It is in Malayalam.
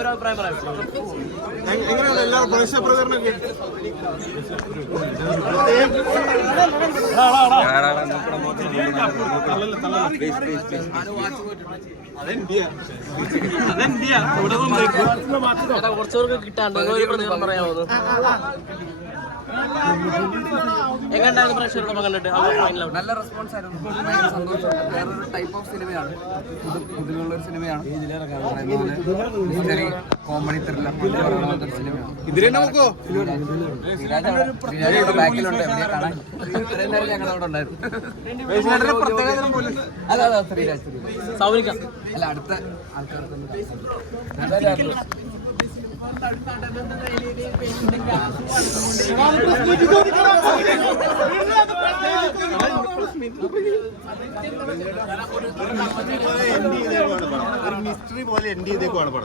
ഒരു അഭിപ്രായം പറയാം. എങ്ങനെയാണ് എല്ലാവരും പൈസ പ്രചരണം? കുറച്ചുപേർക്ക് കിട്ടാണ്ട് ഒരു പ്രതികരണം പറയാമോ? എങ്ങനെയുണ്ടായിരുന്നു പ്രേക്ഷകരോടൊപ്പം കണ്ടിട്ട്? നല്ല റെസ്പോൺസ് ആയിരുന്നു, ഭയങ്കര സന്തോഷം. വേറൊരു ടൈപ്പ് ഓഫ് സിനിമയാണ്, പുതുമുള്ളൊരു സിനിമയാണ്. മിസ്റ്ററി കോമഡി ത്രില്ലർ പോലത്തെ സിനിമയാണ്. ബാക്കിലുണ്ട്, എവിടെയാ കാണാൻ? ഇത്രയും നേരം ഞങ്ങളുടെ അവിടെ ഉണ്ടായിരുന്നു. അതെ അതെ, ശ്രീരാജ് അല്ല, അടുത്ത ആൾക്കാർക്ക് മിസ്റ്ററി പോലെ എൻഡ് ചെയ്തേക്കുവാണ് പടം.